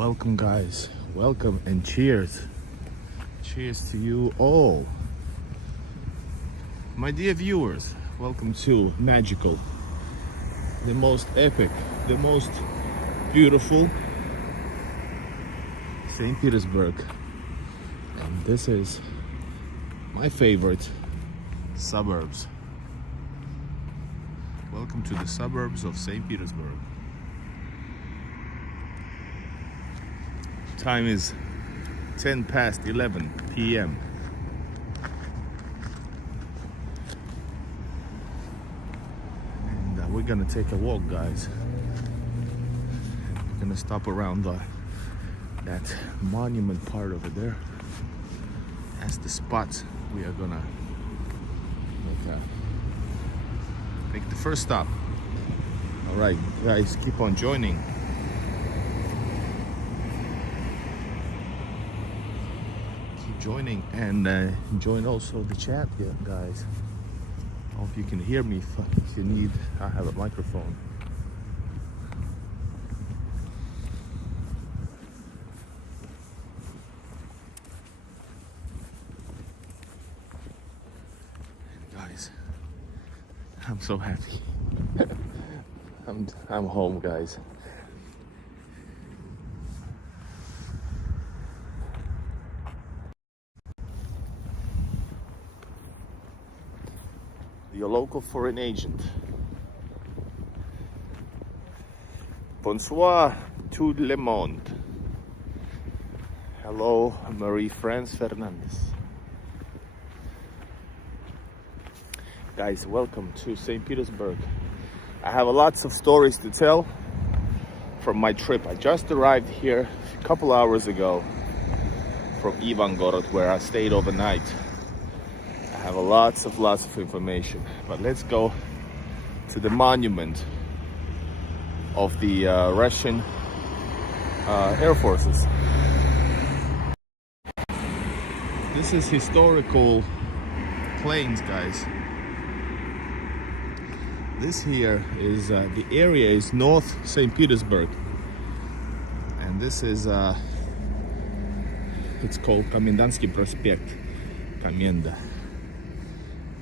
Welcome guys, welcome and cheers. Cheers to you all. My dear viewers, welcome to magical, the most epic, the most beautiful St. Petersburg. And this is my favorite suburbs. Welcome to the suburbs of St. Petersburg. Time is 10 past 11 p.m. And we're gonna take a walk, guys. We're gonna stop around that monument part over there. That's the spot we are gonna make the first stop. All right, guys, keep on joining. Joining and join also the chat, guys. I hope you can hear me. If you need, I have a microphone. Guys, I'm so happy. I'm home, guys. Your local foreign agent. Bonsoir, tout le monde. Hello, Marie-France Fernandez. Guys, welcome to St. Petersburg. I have lots of stories to tell from my trip. I just arrived here a couple hours ago from Ivangorod, where I stayed overnight. I have lots of information, but let's go to the monument of the Russian Air Forces. This is historical planes, guys. This here is the area is North St. Petersburg, and this is it's called Komendansky Prospekt, Komenda.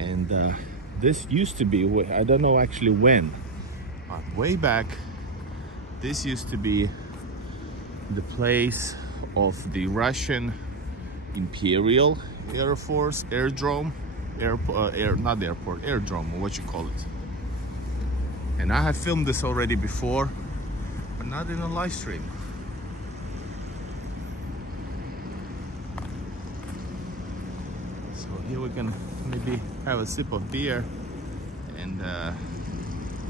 And this used to be, I don't know actually when, but way back, this used to be the place of the Russian Imperial Air Force airdrome, airdrome, or what you call it. And I have filmed this already before, but not in a live stream. So here we can maybe have a sip of beer and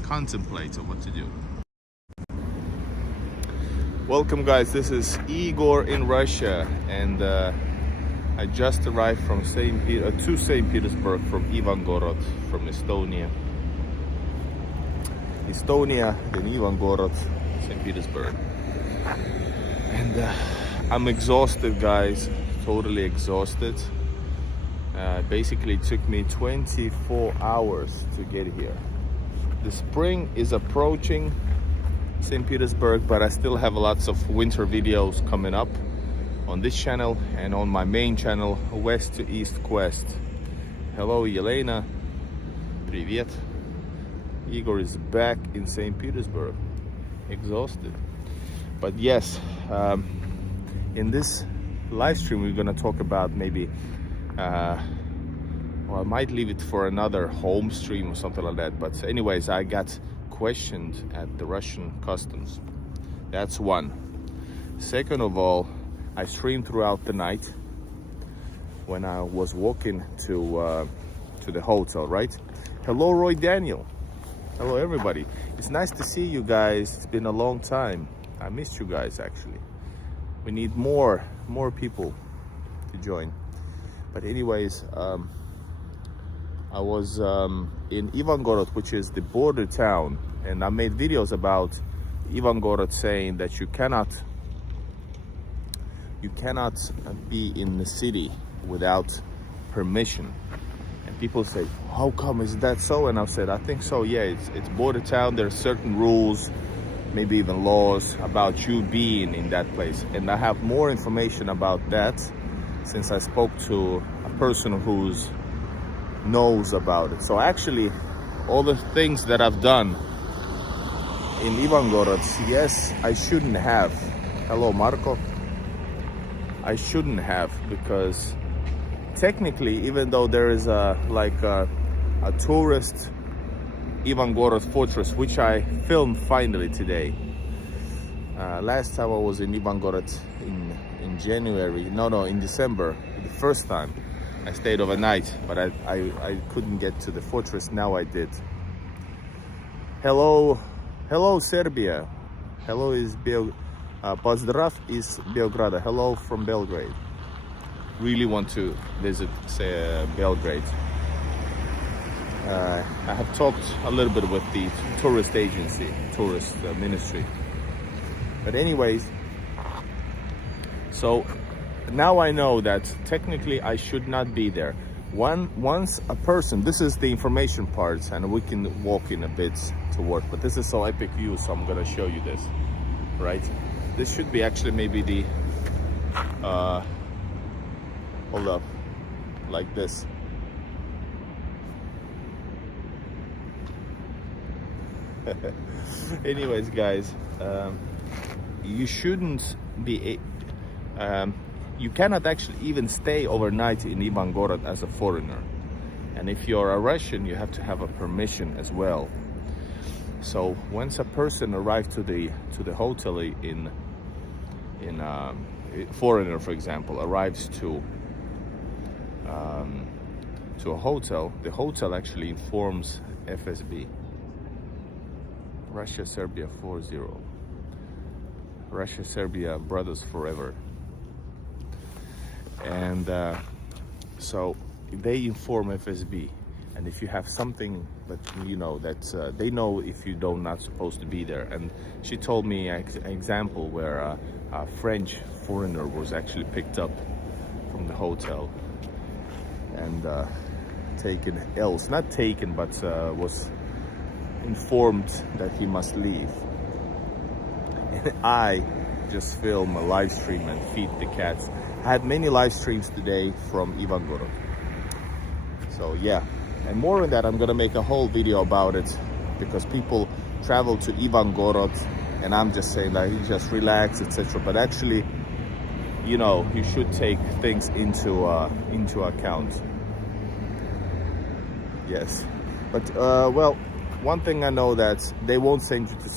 contemplate on what to do. Welcome, guys. This is Igor in Russia, and I just arrived from St. Petersburg from Ivangorod, from Estonia, then Ivangorod, St. Petersburg. And I'm exhausted, guys, totally exhausted. Basically it took me 24 hours to get here. The spring is approaching St. Petersburg, but I still have lots of winter videos coming up on this channel and on my main channel, West to East Quest. Hello, Yelena. Привет. Igor is back in St. Petersburg, exhausted. But yes, in this live stream we're gonna talk about maybe well, I might leave it for another home stream or something like that. But anyways, I got questioned at the Russian customs. That's one. Second of all, I streamed throughout the night when I was walking to the hotel, right? Hello, Roy Daniel. Hello, everybody. It's nice to see you guys. It's been a long time. I missed you guys, actually. We need more people to join. But anyways, I was in Ivangorod, which is the border town, and I made videos about Ivangorod, saying that you cannot be in the city without permission. And people say, how come, is that so? And I've said, I think so, yeah. It's border town. There are certain rules maybe even laws about you being in that place. And I have more information about that since I spoke to a person who's knows about it. So actually, all the things that I've done in Ivangorod, yes, I shouldn't have. Hello, Marco. I shouldn't have, because technically, even though there is a tourist Ivangorod fortress, which I filmed finally today. Last time I was in Ivangorod in January, in December, the first time. I stayed overnight, but I couldn't get to the fortress. Now I did. Hello Serbia. Hello is Pozdrav is Belgrada. Hello from Belgrade. Really want to visit Belgrade. I have talked a little bit with the tourist ministry. But anyways, so now I know that technically I should not be there. Once a person, this is the information part, and we can walk in a bit to work, but this is so epic view, so I'm gonna show you this, right? This should be actually maybe the, hold up, like this. Anyways, guys, you shouldn't be, you cannot actually even stay overnight in Ivangorod as a foreigner. And if you're a Russian, you have to have a permission as well. So once a person arrives to the hotel in foreigner, for example, arrives to a hotel, the hotel actually informs FSB. Russia, Serbia 4-0. Russia, Serbia, brothers forever. And so they inform FSB. And if you have something that that they know if you don't not supposed to be there. And she told me an example where a French foreigner was actually picked up from the hotel and taken else, not taken, but was informed that he must leave. And I just film a live stream and feed the cats. I had many live streams today from Ivangorod. So yeah, and more on that, I'm gonna make a whole video about it, because people travel to Ivangorod and I'm just saying that you just relax, etc. But actually, you should take things into account. Yes, but well, one thing I know, that they won't send you to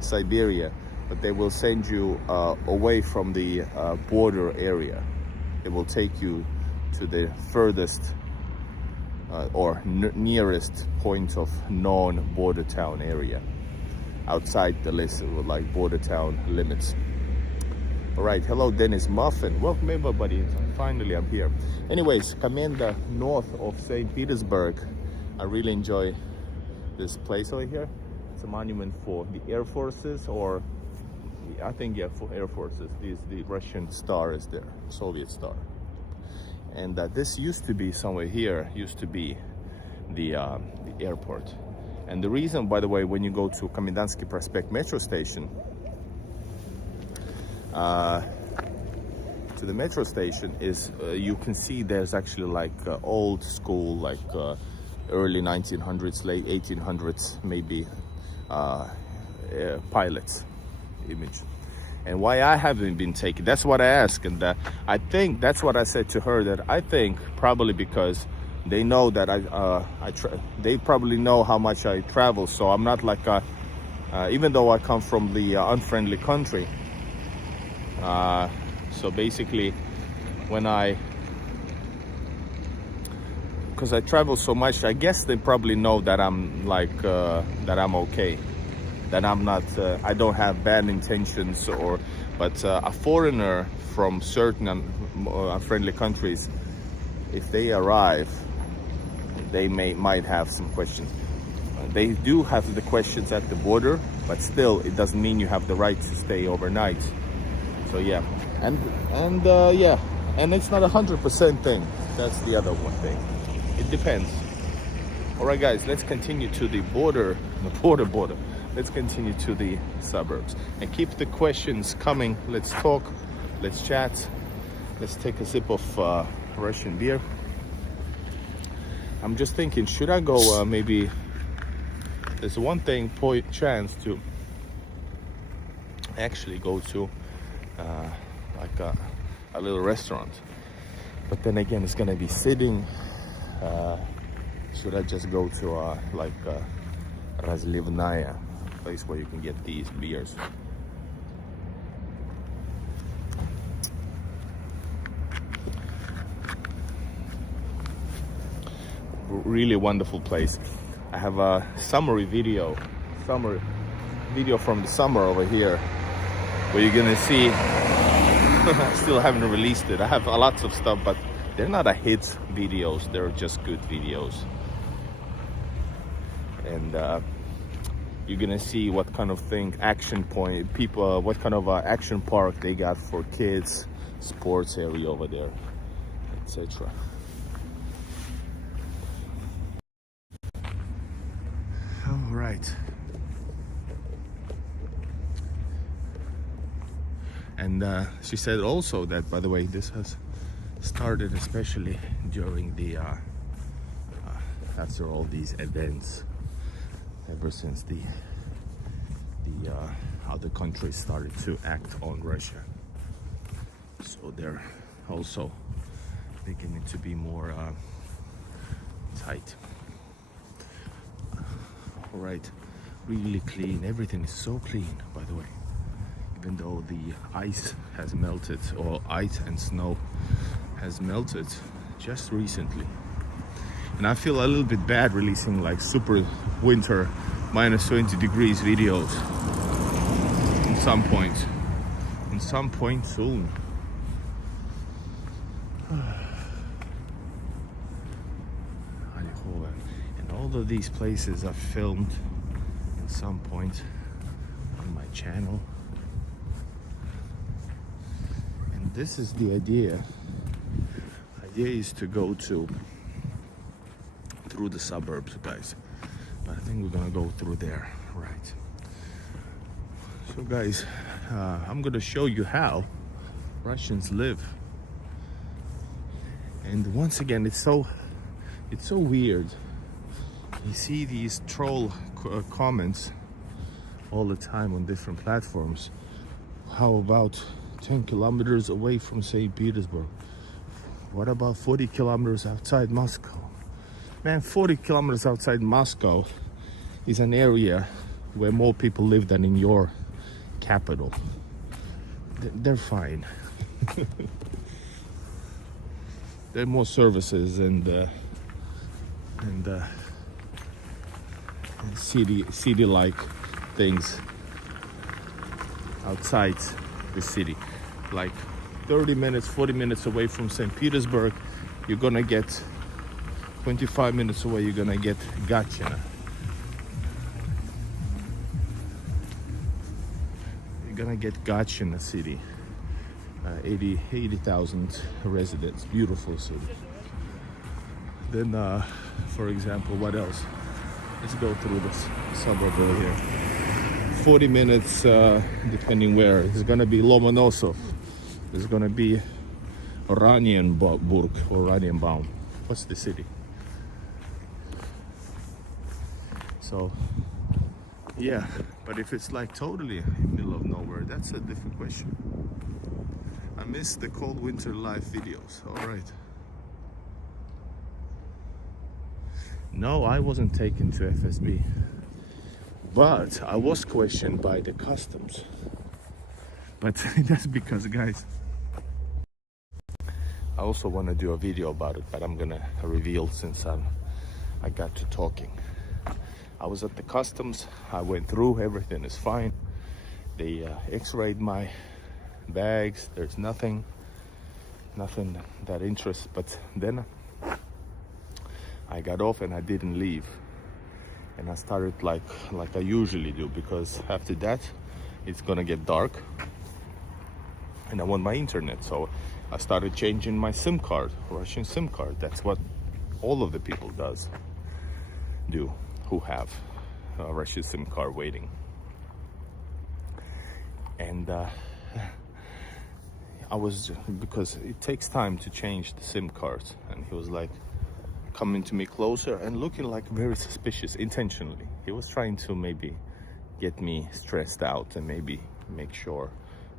Siberia, but they will send you away from the border area. It will take you to the furthest or nearest point of non-border town area, outside the list, like border town limits. All right, hello Dennis Muffin, welcome everybody. Finally I'm here. Anyways, Kamenda, north of St. Petersburg. I really enjoy this place over here. It's a monument for the Air Forces, or I think, yeah, for Air Forces. The Russian star is there, Soviet star. And this used to be somewhere here, used to be the airport. And the reason, by the way, when you go to Komendansky Prospect metro station, to the metro station, is you can see there's actually like old school, like early 1900s, late 1800s, maybe pilots image. And why I haven't been taken, that's what I asked. And I think that's what I said to her, that I think probably because they know that they probably know how much I travel. So I'm not like even though I come from the unfriendly country, so basically because I travel so much, I guess they probably know that I'm like that I'm okay, that I'm not I don't have bad intentions, but a foreigner from certain unfriendly countries, if they arrive, they might have some questions. They do have the questions at the border, but still it doesn't mean you have the right to stay overnight. So yeah, and yeah, and it's not 100% thing. That's the other one thing. It depends. All right, guys, let's continue to the let's continue to the suburbs and keep the questions coming. Let's talk, let's chat, let's take a sip of Russian beer. I'm just thinking, should I go maybe, there's one thing, chance to actually go to like a little restaurant, but then again it's gonna be sitting. Should I just go to like Razlivnaya, place where you can get these beers? Really wonderful place. I have a summer video from the summer over here, where you're gonna see. I still haven't released it. I have lots of stuff, but they're not a hit videos. They're just good videos. And you're gonna see what kind of thing, action point, people, what kind of action park they got for kids, sports area over there, etc. All right. And she said also that, by the way, this has started especially during the after all these events, ever since the other countries started to act on Russia. So they're also beginning to be more tight. All right, really clean. Everything is so clean, by the way. Even though the ice has melted, or ice and snow has melted just recently. And I feel a little bit bad releasing like super winter -20 degrees videos in some point soon. And all of these places are filmed at some point on my channel. And this is the idea. Idea is to go through the suburbs, guys. But I think we're gonna go through there, right? So guys, I'm gonna show you how Russians live. And once again, it's so weird. You see these troll comments all the time on different platforms. How about 10 kilometers away from St. Petersburg? What about 40 kilometers outside Moscow? Man, 40 kilometers outside Moscow is an area where more people live than in your capital. They're fine. There are more services and city-like things outside the city. Like 30 minutes, 40 minutes away from St. Petersburg, you're gonna get 25 minutes away, you're gonna get Gachina. You're gonna get Gachina city. 80,000 residents, beautiful city. Then, for example, what else? Let's go through this suburb over here. 40 minutes, depending where. It's gonna be Lomonosov. There's gonna be Oranienburg or Oranienbaum. What's the city? So, yeah, but if it's like totally in the middle of nowhere, that's a different question. I miss the cold winter live videos. All right. No, I wasn't taken to FSB, but I was questioned by the customs. But that's because, guys, I also want to do a video about it, but I'm gonna reveal since I got to talking. I was at the customs, I went through, everything is fine. They x-rayed my bags, there's nothing that interests, but then I got off and I didn't leave. And I started like I usually do, because after that it's gonna get dark and I want my internet. So I started changing my SIM card, Russian SIM card. That's what all of the people do who have a Russian SIM card waiting. And I was, because it takes time to change the SIM cards, and he was like coming to me closer and looking like very suspicious intentionally. He was trying to maybe get me stressed out and maybe make sure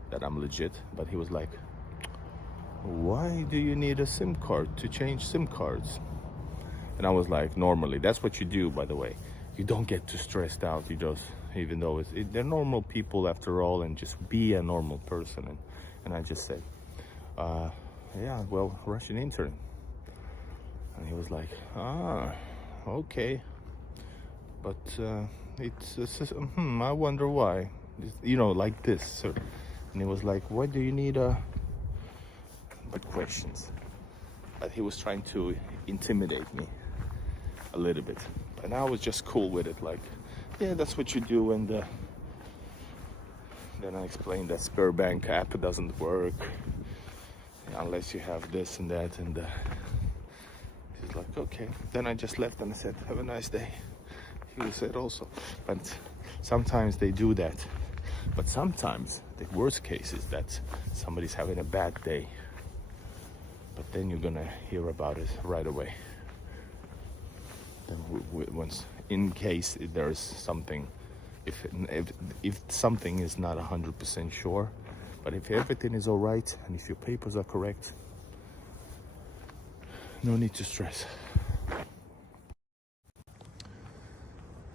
that I'm legit, but he was like, why do you need a SIM card to change SIM cards? And I was like, normally that's what you do, by the way. You don't get too stressed out. You just, even though they're normal people after all, and just be a normal person. And I just said, yeah, well, Russian internet. And he was like, okay, but I wonder why, like this, sir. And he was like, why do you need but questions? But he was trying to intimidate me a little bit, and I was just cool with it, like, yeah, that's what you do. And then I explained that Suburban app doesn't work unless you have this and that, and he's like, okay. Then I just left and I said, have a nice day. He said also, but sometimes they do that. But sometimes the worst case is that somebody's having a bad day, but then you're gonna hear about it right away. Then once, in case there's something, if something is not 100% sure, but if everything is all right and if your papers are correct, no need to stress.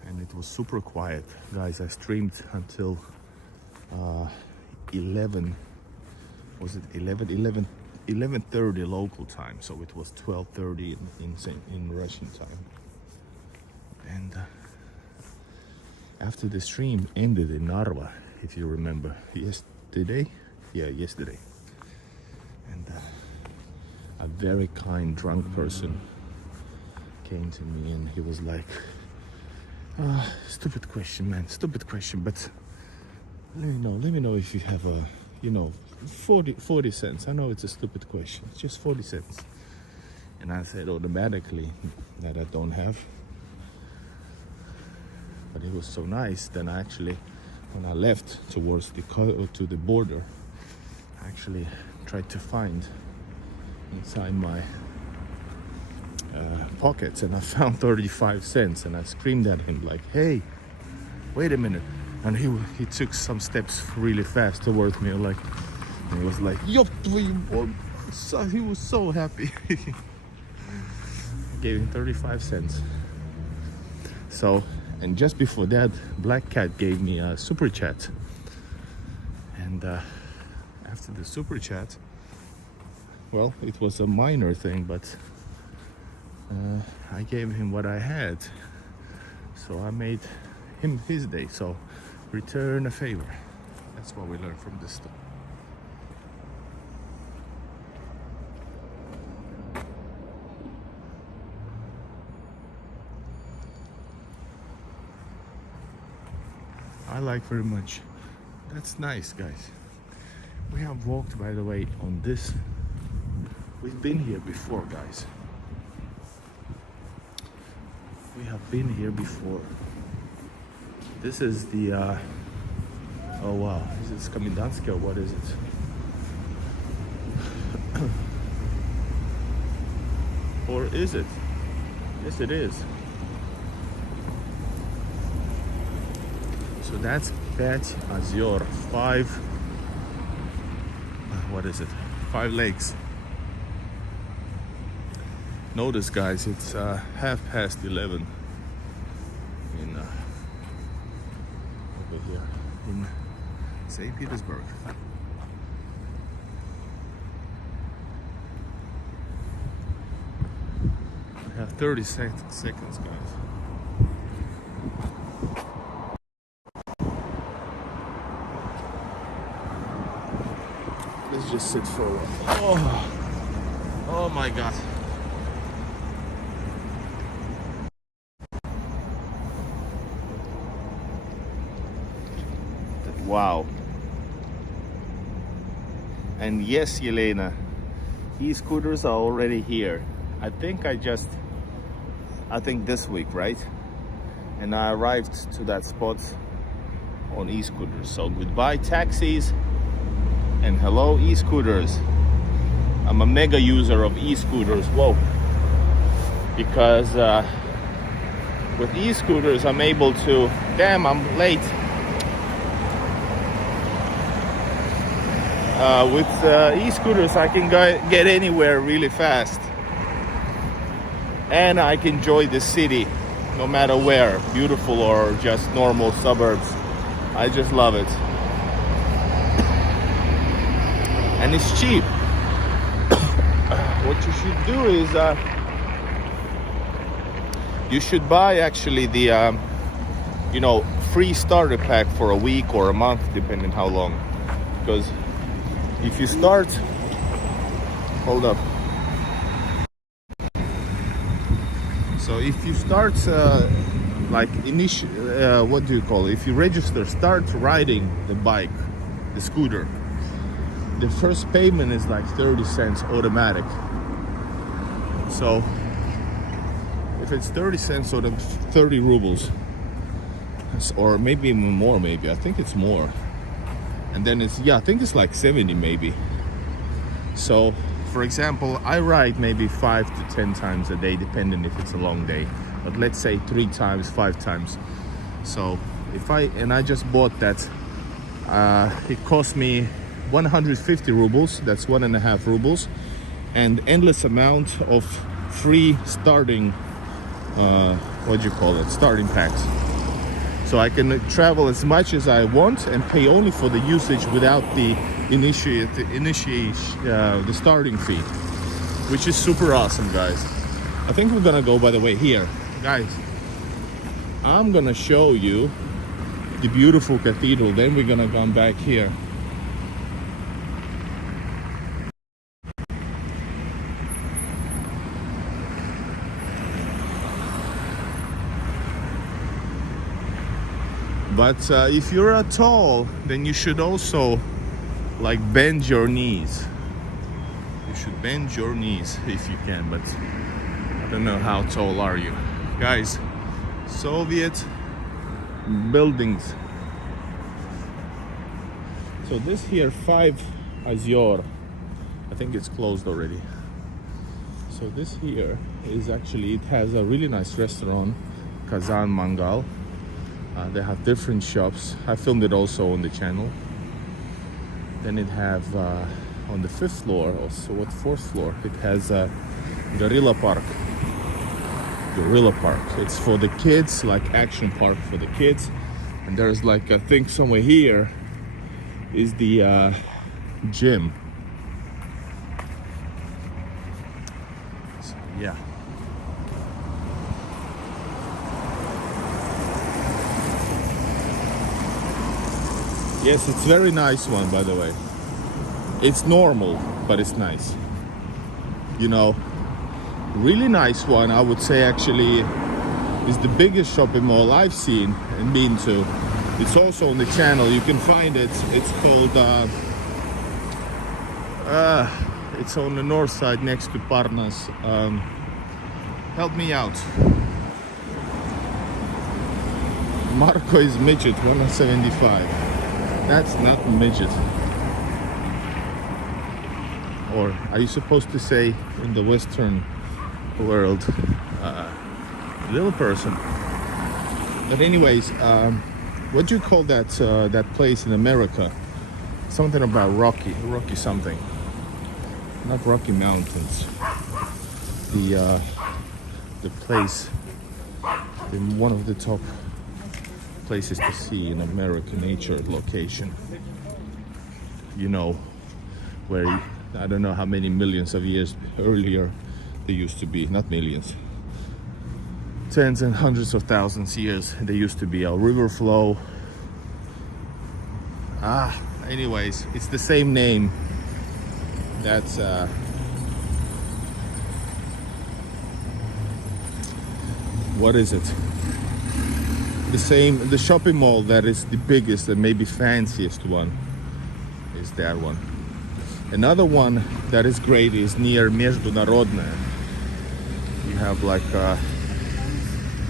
And it was super quiet, guys. I streamed until 11. Was it 11:30 local time? So it was 12:30 in Russian time. And after the stream ended in Narva, if you remember, yesterday, and a very kind drunk person came to me, and he was like, stupid question, man, stupid question, but let me know if you have 40 cents. I know it's a stupid question, it's just 40 cents. And I said automatically that I don't have. But it was so nice. Then I actually, when I left towards the border, I actually tried to find inside my pockets, and I found 35 cents, and I screamed at him like, hey, wait a minute. And he took some steps really fast towards me, and he was like, yo, so he was so happy. I gave him 35 cents. So, and just before that, Black Cat gave me a super chat. And after the super chat, well, it was a minor thing, but I gave him what I had. So I made him his day. So return a favor. That's what we learned from this stuff. I like very much. That's nice, guys. We have walked, by the way, on this. We've been here before, guys. We have been here before. This is the oh wow, is it Komendanski or what is it? Or is it? Yes, it is. So that's Pять озер, 5, what is it? 5 lakes. Notice, guys, it's 11:30 in over here in St. Petersburg. I have 30 seconds, guys. Let's just sit for a while. Oh my God. Wow. And yes, Yelena, e-scooters are already here. I think this week, right? And I arrived to that spot on e-scooters. So goodbye taxis and hello e-scooters. I'm a mega user of e-scooters. Whoa. Because with e-scooters I'm able to, damn, I'm late. With e-scooters I can get anywhere really fast, and I can enjoy the city no matter where, beautiful or just normal suburbs. I just love it, and it's cheap. What you should do is you should buy actually the free starter pack for a week or a month, depending how long. Because if you start, hold up. So if you start what do you call it? If you register, start riding the bike, the scooter, the first payment is like 30 cents automatic. So if it's 30 cents, or 30 rubles, or maybe even more, maybe, I think it's more. And then it's, I think it's like 70 maybe. So for example, I ride maybe 5 to 10 times a day, depending if it's a long day, but let's say 3 times, 5 times. So I just bought that, it cost me 150 rubles, that's 1.5 rubles, and endless amount of free starting starting packs. So I can travel as much as I want and pay only for the usage without the the starting fee, which is super awesome, guys. I think we're gonna go, by the way, here, guys. I'm gonna show you the beautiful cathedral, then we're gonna come back here. But if you're tall, then you should also bend your knees. You should bend your knees if you can, but I don't know how tall are you. Guys, Soviet buildings. So this here, 5 Azure, I think it's closed already. So this here is actually, it has a really nice restaurant, Kazan Mangal. They have different shops. I filmed it also on the channel. Then it have on the 5th floor, also what 4th floor, it has a Gorilla Park. Gorilla Park. It's for the kids, like action park for the kids. And there's I think somewhere here is the gym. So, yeah. Yes, it's very nice one, by the way. It's normal, but it's nice. Really nice one, I would say, actually, is the biggest shopping mall I've seen and been to. It's also on the channel, you can find it. It's called, it's on the north side next to Parnas. Help me out. Marco is midget, 175. That's not midget. Or are you supposed to say in the Western world, little person? But anyways, what do you call that that place in America? Something about Rocky something. Not Rocky Mountains. The place in one of the top places to see in America, nature location. Where I don't know how many millions of years earlier they used to be, not millions, tens and hundreds of thousands years they used to be a river flow. Anyways, it's the same name. That's what is it? The shopping mall that is the biggest and maybe fanciest one is that one. Another one that is great is near Международная. You have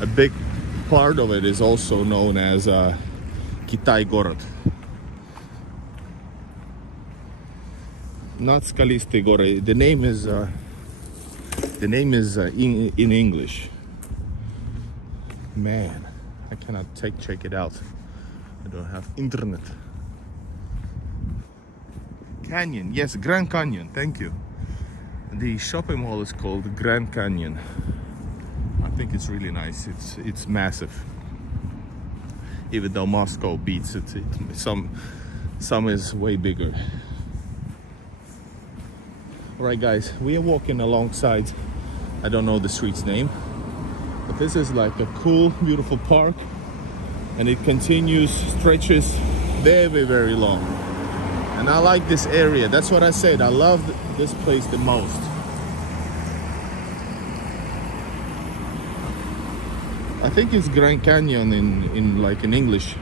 a big part of it is also known as Китай город. Not скалистые горы. The name is in English. Man, I cannot check it out. I don't have internet. Canyon, yes, Grand Canyon. Thank you. The shopping mall is called Grand Canyon. I think it's really nice. It's massive. Even though Moscow beats it, some is way bigger. All right, guys, we are walking alongside. I don't know the street's name, but this is like a cool, beautiful park, and it continues, stretches very, very long. And I like this area. That's what I said. I love this place the most. I think it's Grand Canyon in English.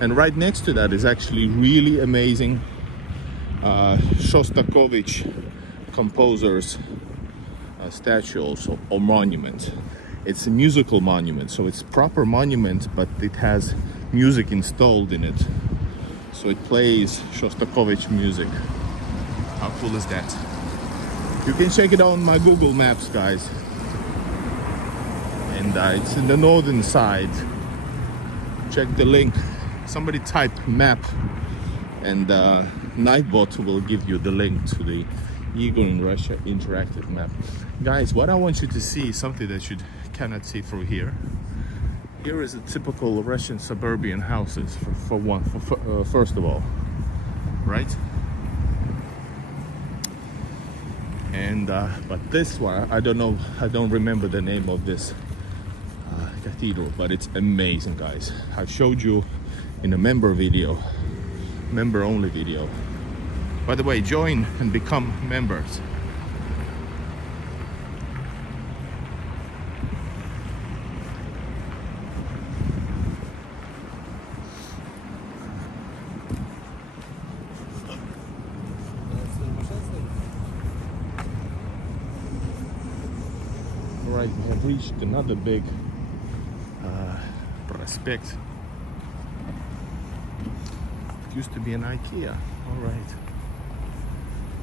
And right next to that is actually really amazing Shostakovich composer's statue also, or monument. It's a musical monument, so it's proper monument, but it has music installed in it. So it plays Shostakovich music. How cool is that? You can check it on my Google Maps, guys. And it's in the northern side. Check the link. Somebody type map, and Nightbot will give you the link to the Igor in Russia interactive map. Guys, what I want you to see is something that you cannot see through here. Here is a typical Russian suburban houses first of all, right? And but this one, I don't know, I don't remember the name of this cathedral, but it's amazing, guys. I showed you in a member only video. By the way, join and become members. Right, we have reached another big prospect. It used to be an IKEA. All right,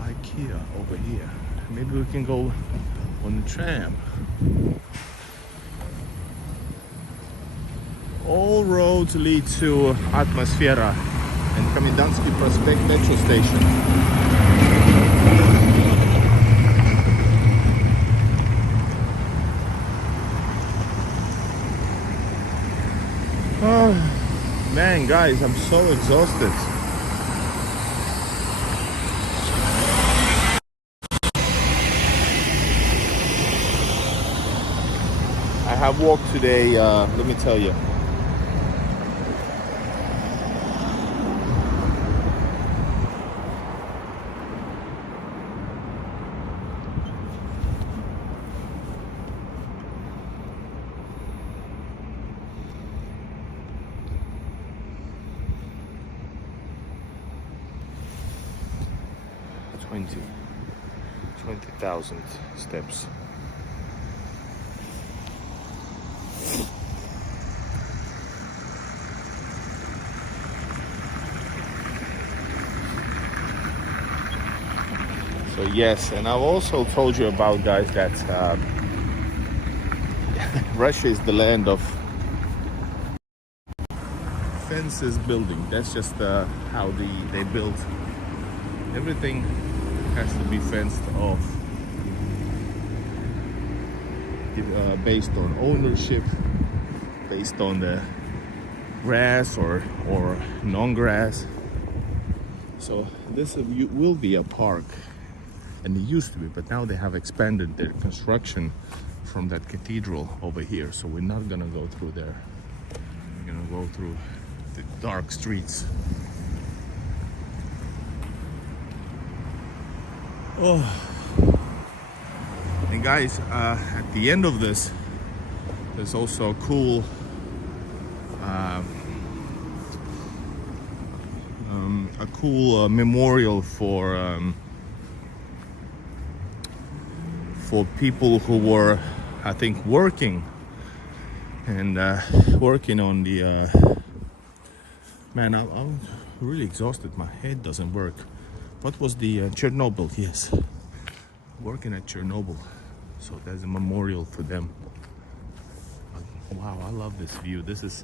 IKEA over here. Maybe we can go on the tram. All roads lead to Atmosfera and Komendansky Prospect metro station. Oh man, guys, I'm so exhausted. I have walked today, let me tell you. Twenty thousand steps. So yes, and I've also told you about, guys, that Russia is the land of fences building. That's just how they build. Everything has to be fenced off, based on ownership, based on the grass or non-grass. So this will be a park, and it used to be, but now they have expanded their construction from that cathedral over here. So we're not gonna go through there. We're gonna go through the dark streets. Oh, and guys, at the end of this, there's also a cool memorial for people who were, I think, working on the Man, I'm really exhausted. My head doesn't work. What was the Chernobyl? Yes, working at Chernobyl. So there's a memorial for them. Wow, I love this view. This is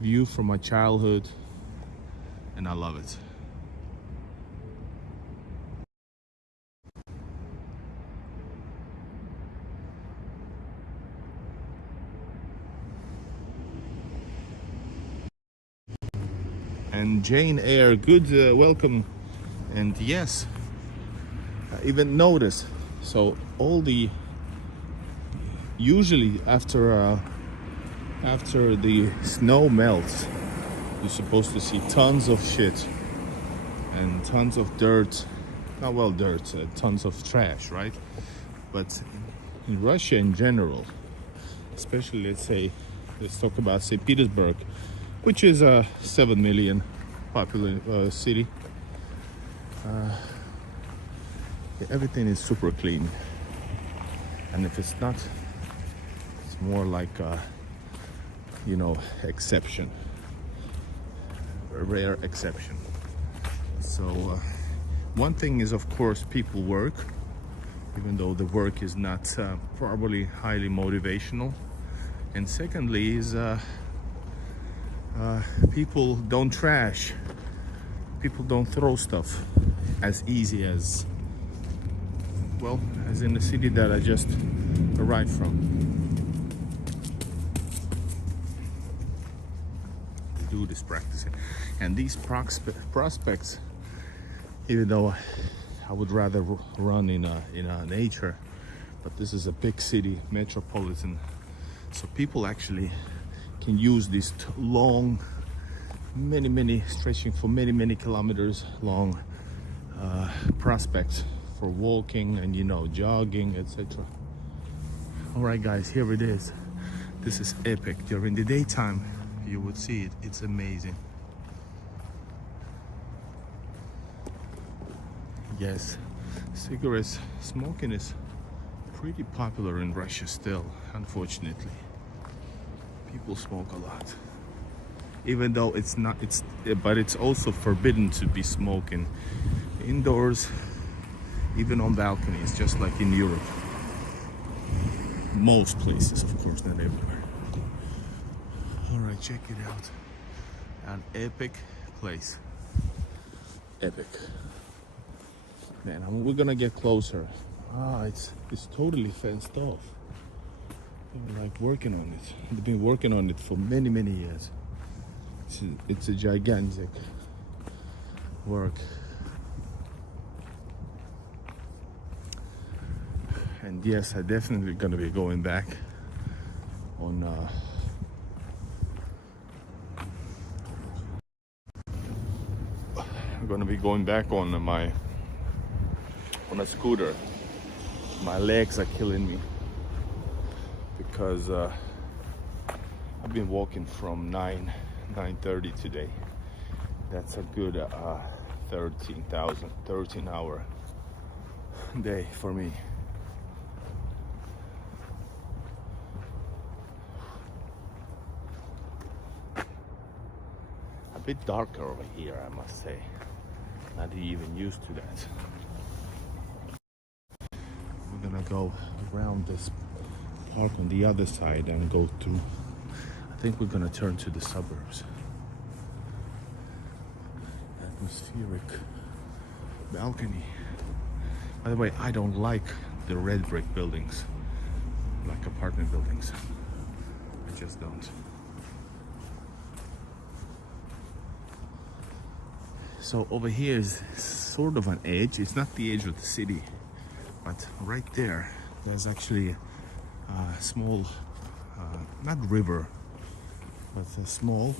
view from my childhood, and I love it. And Jane Eyre, good welcome. And yes, I even notice. So all the usually after the snow melts, you're supposed to see tons of shit and tons of dirt. Not well dirt, tons of trash, right? But in Russia in general, especially let's talk about St. Petersburg, which is a 7 million popular city. Everything is super clean, and if it's not, it's more like exception, a rare exception. So one thing is, of course, people work, even though the work is not probably highly motivational. And secondly is people don't trash, people don't throw stuff as easy as in the city that I just arrived from. The dude is practicing, and these prospects, even though I would rather run in a nature, but this is a big city, metropolitan, so people actually can use these long, many stretching for many kilometers long prospects for walking and jogging, etc. All right, guys, here it is. This is epic. During the daytime you would see it. It's amazing. Yes, cigarettes, smoking is pretty popular in Russia still, unfortunately. People smoke a lot, even though but it's also forbidden to be smoking indoors, even on balconies, just like in Europe. Most places, of course, not everywhere. All right, check it out. An epic place. Epic. Man, we're gonna get closer. It's totally fenced off. They're like working on it. They've been working on it for many years. It's a gigantic work. And yes, I definitely gonna be going back on I'm gonna be going back on a scooter. My legs are killing me because I've been walking from 9:30 today. That's a good 13-hour day for me. A bit darker over here, I must say. Not even used to that. We're gonna go around this park on the other side and go through. I think we're gonna turn to the suburbs. Atmospheric balcony. By the way, I don't like the red brick buildings, like apartment buildings. I just don't. So over here is sort of an edge. It's not the edge of the city, but right there's actually a small, not river, but a small,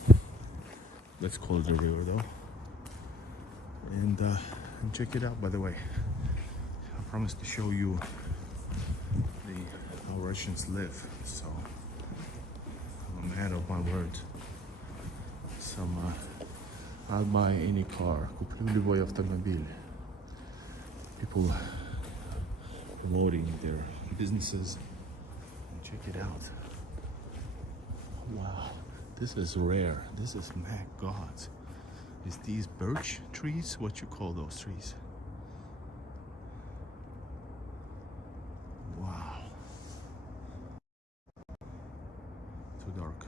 let's call it a river though. And check it out, by the way. I promised to show you how Russians live, so I'm a man of my word. I'll buy any car. Куплю любой автомобиль. People promoting their businesses. Check it out. Wow, this is rare. This is, my God. Is these birch trees? What you call those trees? Wow. Too dark.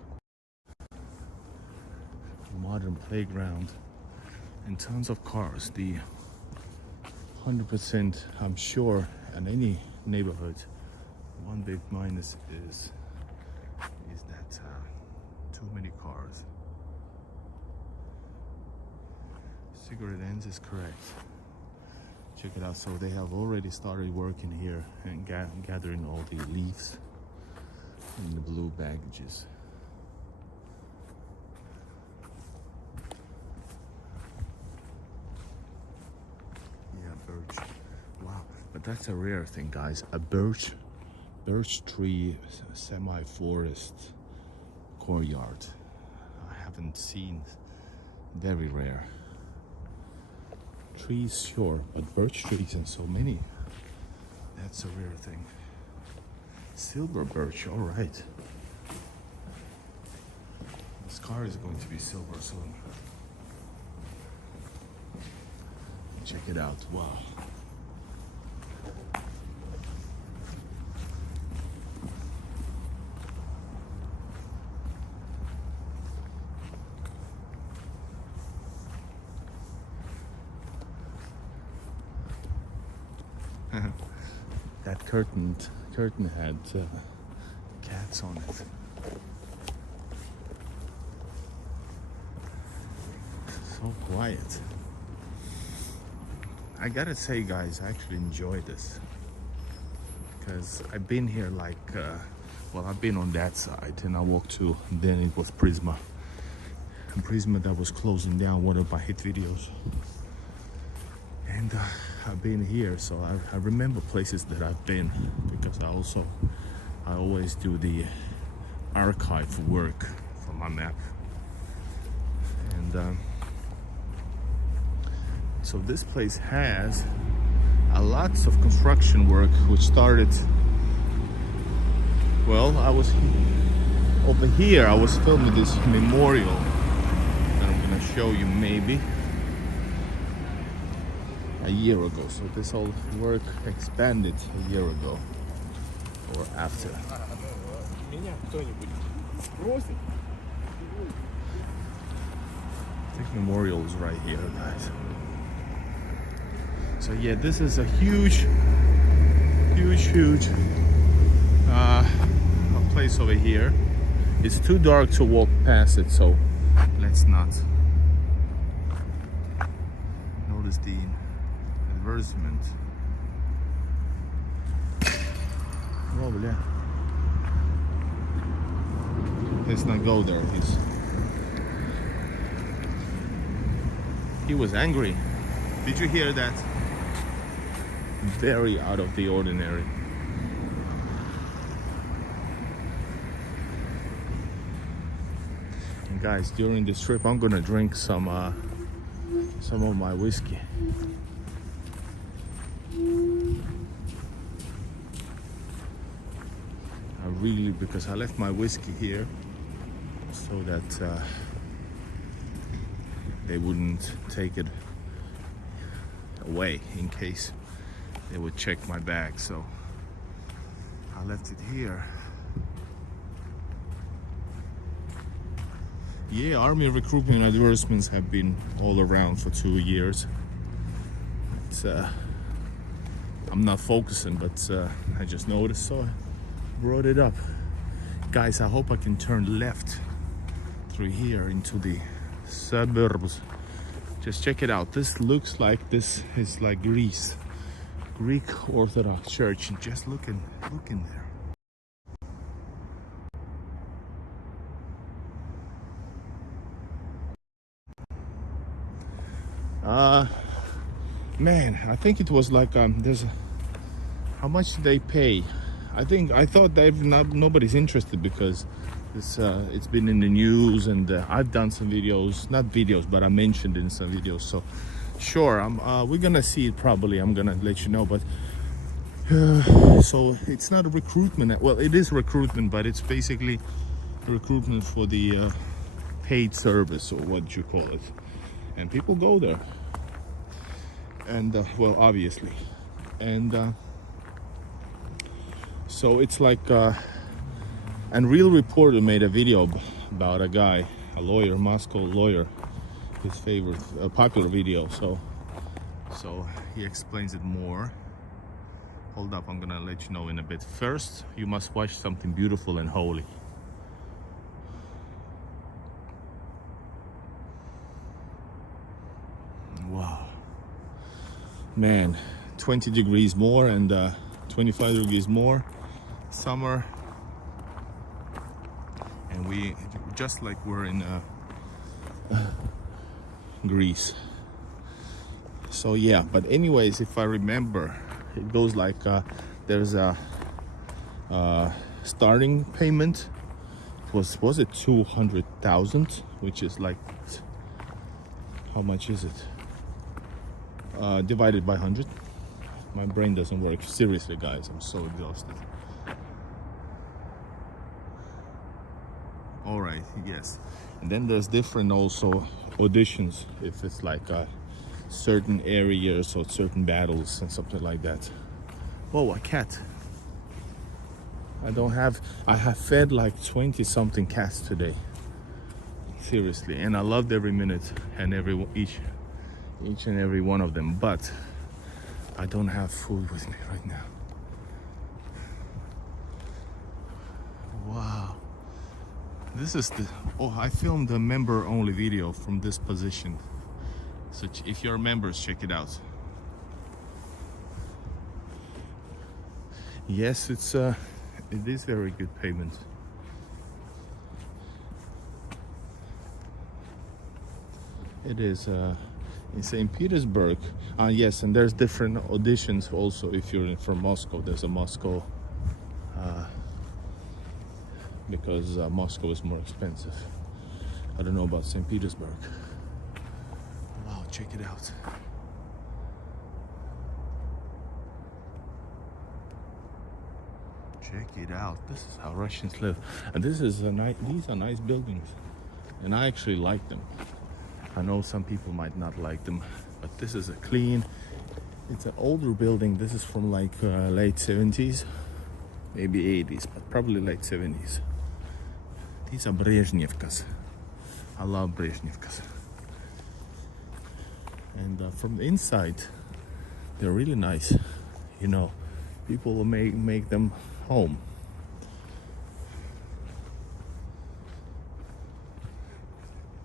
Modern playground and tons of cars. The 100%, I'm sure, in any neighborhood, one big minus is that too many cars. Cigarette ends is correct. Check it out. So they have already started working here and gathering all the leaves in the blue baggages. Yeah, birch. Wow, but that's a rare thing, guys. A birch tree semi-forest courtyard. I haven't seen. Very rare. Trees, sure, but birch trees and so many. That's a rare thing. Silver birch, all right. This car is going to be silver soon. Check it out, wow. That curtain had cats on it. So quiet. I gotta say, guys, I actually enjoy this because I've been here like, well, I've been on that side and I walked to, then it was Prisma. And Prisma that was closing down, one of my hit videos. And I've been here, so I remember places that I've been because I always do the archive work for my map. And so this place has a lots of construction work which started, well, I was over here, I was filming this memorial that I'm gonna show you maybe a year ago. So this whole work expanded a year ago or after. I think memorial is right here, guys. So yeah, this is a huge place over here. It's too dark to walk past it, so let's not. Notice the advertisement. Oh yeah. Let's not go there. He was angry. Did you hear that? Very out of the ordinary. And guys, during this trip, I'm gonna drink some of my whiskey. Because I left my whiskey here so that they wouldn't take it away in case they would check my bag, so I left it here. Yeah, army recruitment advertisements have been all around for 2 years. It's, I'm not focusing, but I just noticed, so I brought it up. Guys, I hope I can turn left through here into the suburbs. Just check it out. This looks like this is like Greece, Greek Orthodox Church, and just look in there. Man, I think it was like how much did they pay? I thought nobody's interested because it's been in the news, and I've done some videos, not videos, but I mentioned in some videos. So sure, we're gonna see it probably. I'm gonna let you know, but so it's not a recruitment. Well, it is recruitment, but it's basically recruitment for the paid service, or what you call it. and people go there. And well, obviously, and so it's like and Real Reporter made a video about a guy, a lawyer, Moscow lawyer, his favorite popular video. So he explains it more. Hold up, I'm gonna let you know in a bit. First, you must watch something beautiful and holy. Wow, man, 20 degrees more and 25 degrees more, summer, and we just like we're in Greece. So yeah, but anyways, if I remember, it goes like there's a starting payment was it 200,000, which is like, how much is it? Divided by 100. My brain doesn't work. Seriously, guys, I'm so exhausted. All right, yes. And then there's different also auditions, if it's like certain areas or certain battles and something like that. Oh, a cat. I have fed like 20 something cats today. Seriously, and I loved every minute and each and every one of them, but I don't have food with me right now. Wow. This is I filmed a member only video from this position. So if you're members, check it out. Yes, it is very good payment. It is in St. Petersburg. Yes, and there's different auditions also. If you're from Moscow, there's a Moscow, because Moscow is more expensive. I don't know about St. Petersburg. Wow, check it out. Check it out. This is how Russians live, and this is these are nice buildings, and I actually like them. I know some people might not like them, but this is a clean. It's an older building. This is from like late 70s, maybe 80s, but probably late 70s. These are Brezhnevkas. I love Brezhnevkas. And from the inside, they're really nice. You know, people will make them home.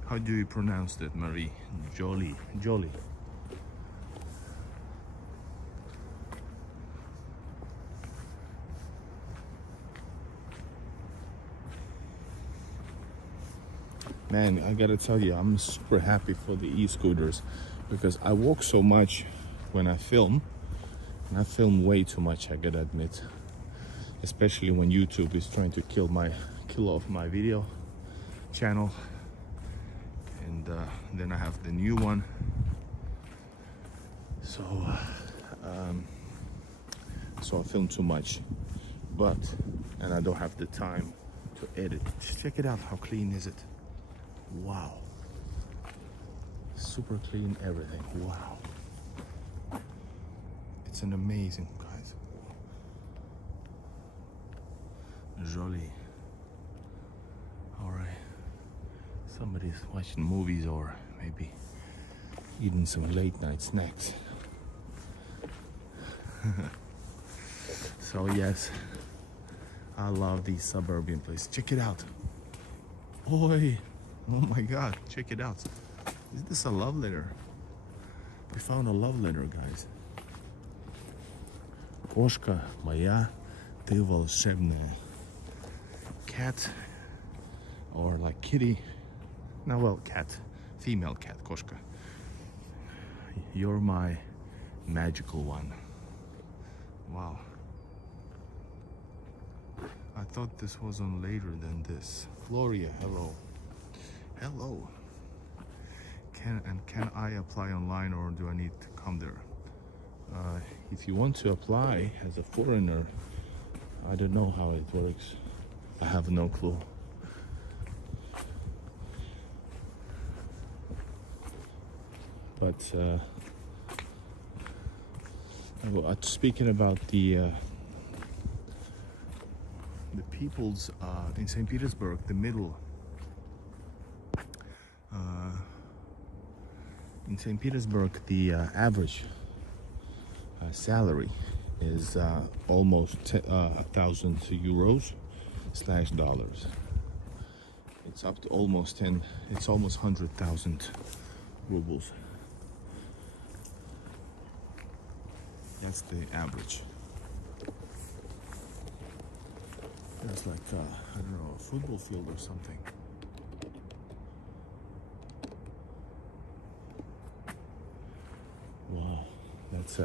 How do you pronounce that, Marie? Jolie. Jolie. Man, I gotta tell you, I'm super happy for the e-scooters, because I walk so much when I film, and I film way too much, I gotta admit. Especially when YouTube is trying to kill off my video channel. And then I have the new one. So I film too much, and I don't have the time to edit. Just check it out, how clean is it? Wow, super clean everything. Wow, it's an amazing, guys. Jolie. All right, somebody's watching movies or maybe eating some late night snacks. So yes, I love these suburban places. Check it out. Oi. Oh my God, check it out. Is this a love letter? We found a love letter, guys. Кошка моя, ты волшебная. Cat, or like kitty. No, well, cat. Female cat, кошка. You're my magical one. Wow. I thought this was on later than this. Gloria, hello. Hello. Can I apply online, or do I need to come there? If you want to apply as a foreigner, I don't know how it works. I have no clue. But speaking about the peoples in St. Petersburg, the middle. In St. Petersburg, the average salary is almost 1,000 euros / dollars. It's up to almost 10. It's almost 100,000 rubles. That's the average. There's like I don't know, a football field or something. Wow, that's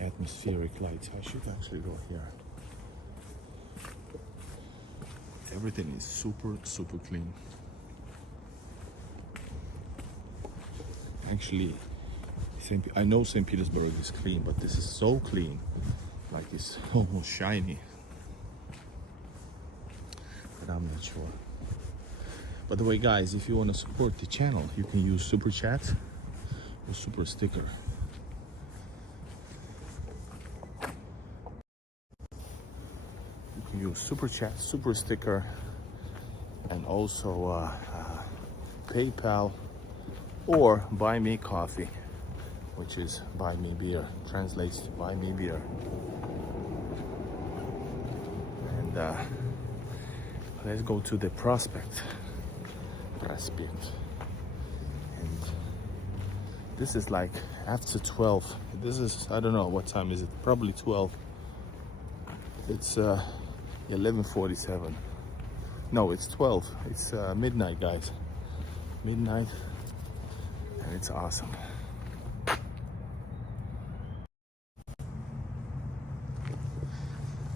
atmospheric lights. I should actually go here. Everything is super clean. Actually, I know St. Petersburg is clean, but this is so clean, like it's almost shiny. But I'm not sure. By the way, guys, if you want to support the channel, you can use super chat or super sticker. You can use super chat, super sticker, and also PayPal or buy me coffee, which is buy me beer, translates to buy me beer. And let's go to the prospect. And this is like after 12. This is, I don't know, what time is it? Probably 12. It's 11:47. No, it's 12. It's midnight, guys. Midnight. And it's awesome.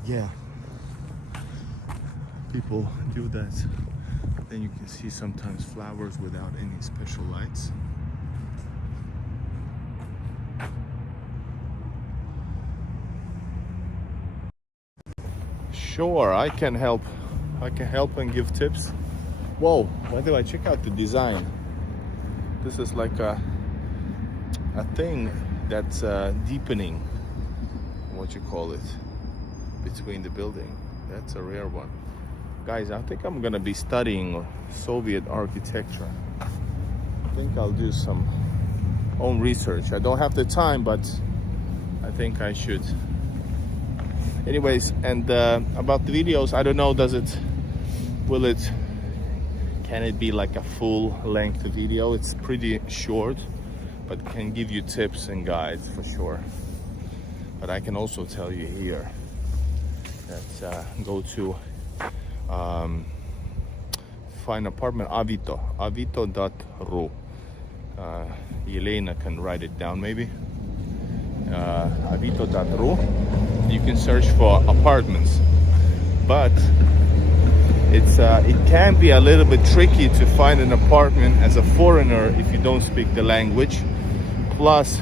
Yeah. People do that. Then you can see sometimes flowers without any special lights. Sure, I can help. I can help and give tips. Whoa, by the way, check out the design. This is like a thing that's deepening, what you call it, between the building. That's a rare one. Guys, I think I'm gonna be studying Soviet architecture. I think I'll do some own research. I don't have the time, but I think I should. Anyways, and about the videos, I don't know, can it be like a full length video? It's pretty short, but can give you tips and guides for sure. But I can also tell you here that go to find apartment avito.ru. Elena can write it down maybe. Avito.ru. You can search for apartments, but it can be a little bit tricky to find an apartment as a foreigner if you don't speak the language. Plus,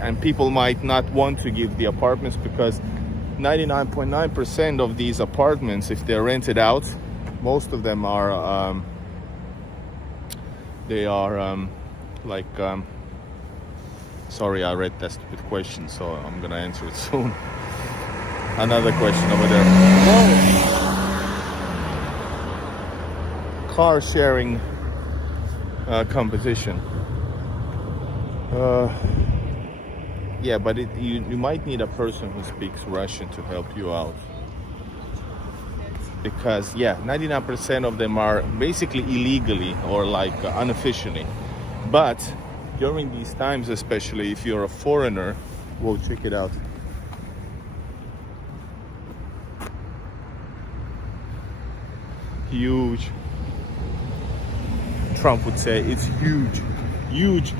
and people might not want to give the apartments because 99.9% of these apartments, if they're rented out, most of them are sorry, I read that stupid question, so I'm gonna answer it soon. Another question over there. Whoa. Car sharing competition. Yeah, but you might need a person who speaks Russian to help you out. Because, yeah, 99% of them are basically illegally or like unofficially. But during these times, especially if you're a foreigner, whoa, check it out. Huge. Trump would say it's huge, huge.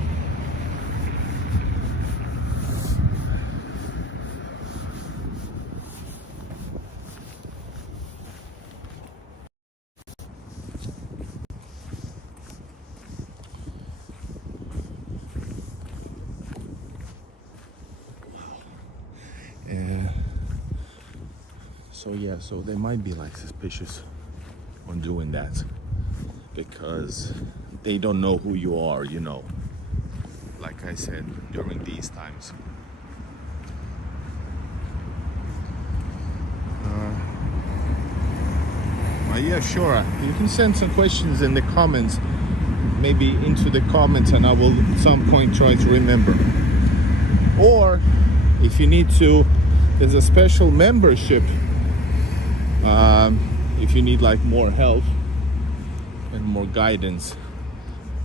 So yeah, so they might be like suspicious on doing that because they don't know who you are, you know, like I said, during these times. Yeah, sure, you can send some questions in the comments, maybe into the comments, and I will at some point try to remember. Or if you need to, there's a special membership if you need like more help and more guidance.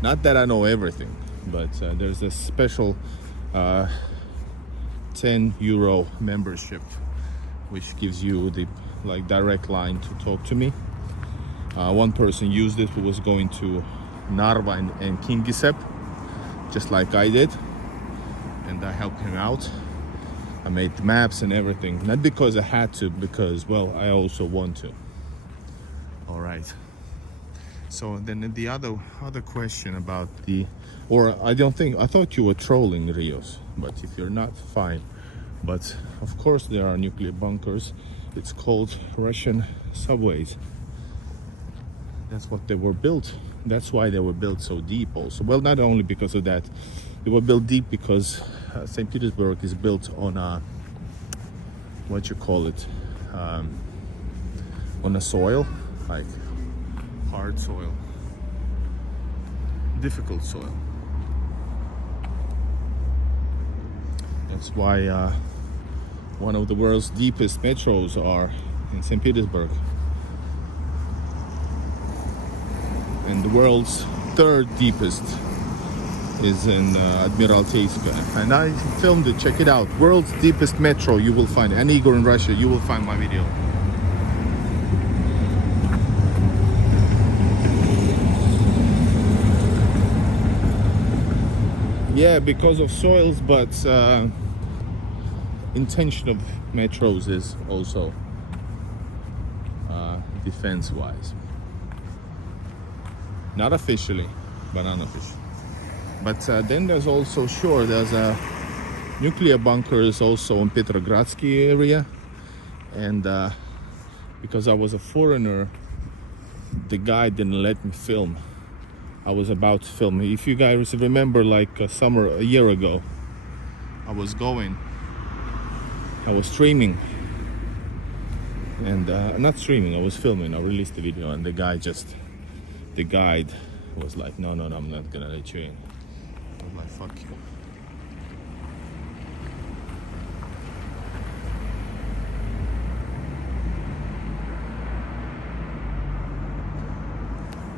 Not that I know everything, but there's a special €10 membership which gives you the like direct line to talk to me. One person used it who was going to Narva and Kingisepp, just like I did, and I helped him out. I made maps and everything, not because I had to, because, well, I also want to. All right. So then the other question about the, or I thought you were trolling, Rios, but if you're not, fine. But of course there are nuclear bunkers. It's called Russian subways. That's what they were built. That's why they were built so deep also. Well, not only because of that, they were built deep because St. Petersburg is built on a, what you call it, on a soil, like hard soil, difficult soil. That's why one of the world's deepest metros are in St. Petersburg. And the world's third deepest is in Admiralteysk. And I filmed it, check it out. World's deepest metro, you will find it. And Igor in Russia, you will find my video. Yeah, because of soils, but intention of metros is also defense-wise. Not officially, but unofficially. But then there's also, sure, there's a nuclear bunkers also in Petrogradsky area. And because I was a foreigner, the guy didn't let me film. I was about to film. If you guys remember, like a year ago, I was streaming. And not streaming, I was filming. I released the video, and the guide was like, no, I'm not gonna let you in. I was like, fuck you.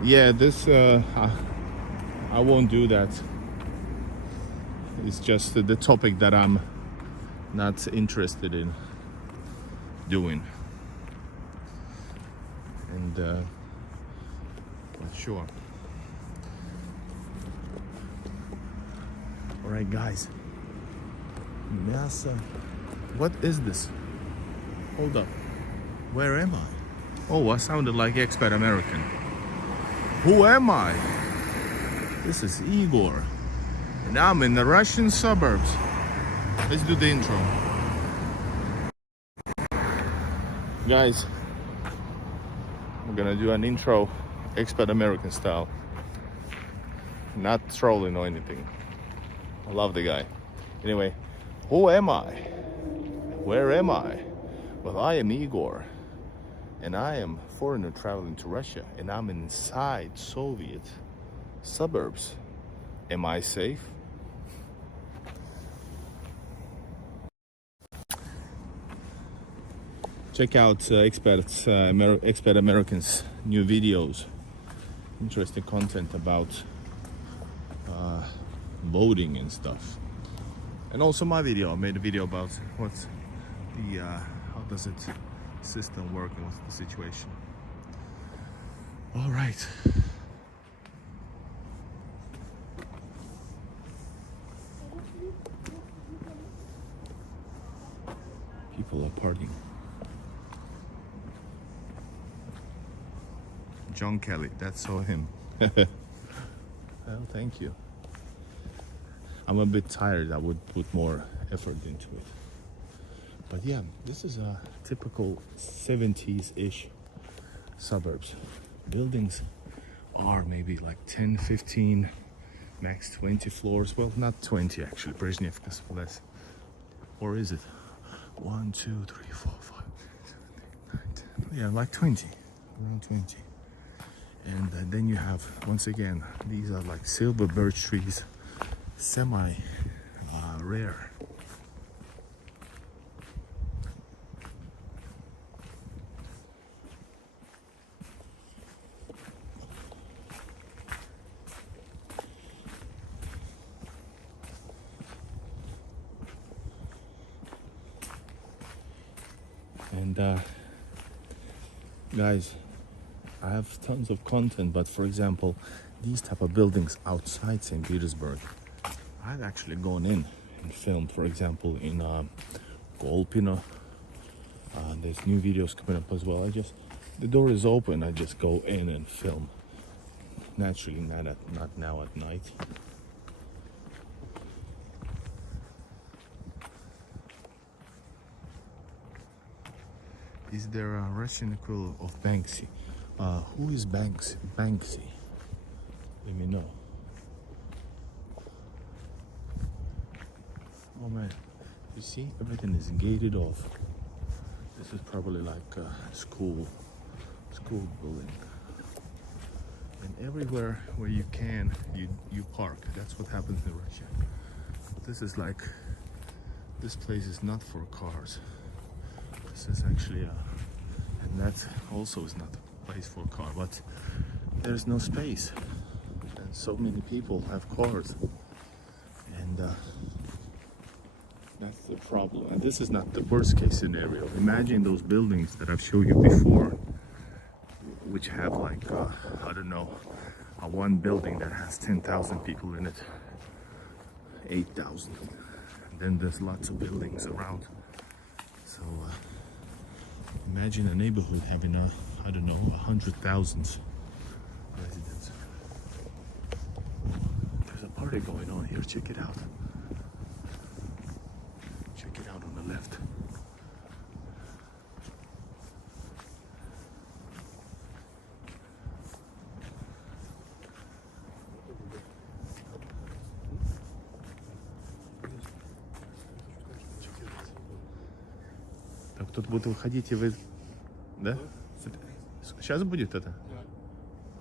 Yeah, this I won't do that. It's just the topic that I'm not interested in doing. And sure. All right, guys. NASA. What is this? Hold up. Where am I? Oh, I sounded like expat American. Who am I? This is Igor. And I'm in the Russian suburbs. Let's do the intro. Guys, I'm gonna do an intro expat American style. Not trolling or anything. I love the guy. Anyway, who am I? Where am I? Well, I am Igor. And I am a foreigner traveling to Russia. And I'm inside Soviet suburbs. Am I safe? Check out expat Americans' new videos. Interesting content about voting and stuff. And also my video. I made a video about what's the how does it system work and what's the situation. All right. People are partying. John Kelly, that's so him. Well, thank you. I'm a bit tired. I would put more effort into it. But yeah, this is a typical 70s-ish suburbs. Buildings are maybe like 10, 15, max 20 floors. Well, not 20 actually, Brezhnevka is less. Or is it? 1, 2, 3, 4, 5, 6, 7, 8, 9, 10. Yeah, like 20, around 20. And then you have, once again, these are like silver birch trees, semi rare. And guys, I have tons of content, but for example, these type of buildings outside St. Petersburg, I've actually gone in and filmed. For example, in Kolpino, there's new videos coming up as well. The door is open, I just go in and film. Naturally, not now at night. Is there a Russian equivalent of Banksy? Who is Banksy? Let me know. Oh man, you see, everything is gated off. This is probably like a school building. And everywhere where you can, you park. That's what happens in Russia. This is like, this place is not for cars. This is actually and that also is not a place for a car, but there's no space. And so many people have cars. And that's the problem. And this is not the worst case scenario. Imagine those buildings that I've showed you before, which have like, I don't know, one building that has 10,000 people in it, 8,000. And then there's lots of buildings around. So imagine a neighborhood having I don't know, 100,000 residents. There's a party going on here, check it out. Check it out on the left. Так, тут будет выходить, и вы... Да? Сейчас будет это?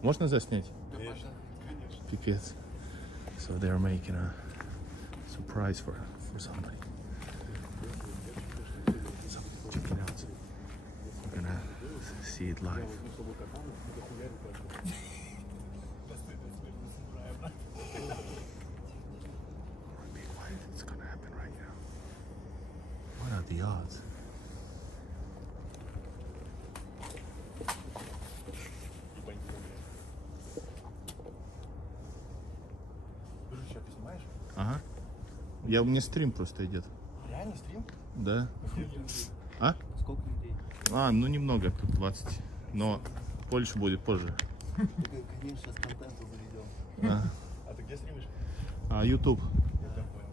Можно заснять? Конечно. Пипец. So they're making a surprise for somebody. So check it out. We're gonna see it live. Be quiet. It's gonna happen right now. What are the odds? Ага. У меня стрим просто идет. Реально стрим? Да. А? Сколько людей? Ну немного, тут 20. Но больше будет позже. Конечно, сейчас контент заведем. А ты где стримишь? YouTube. Я так понял.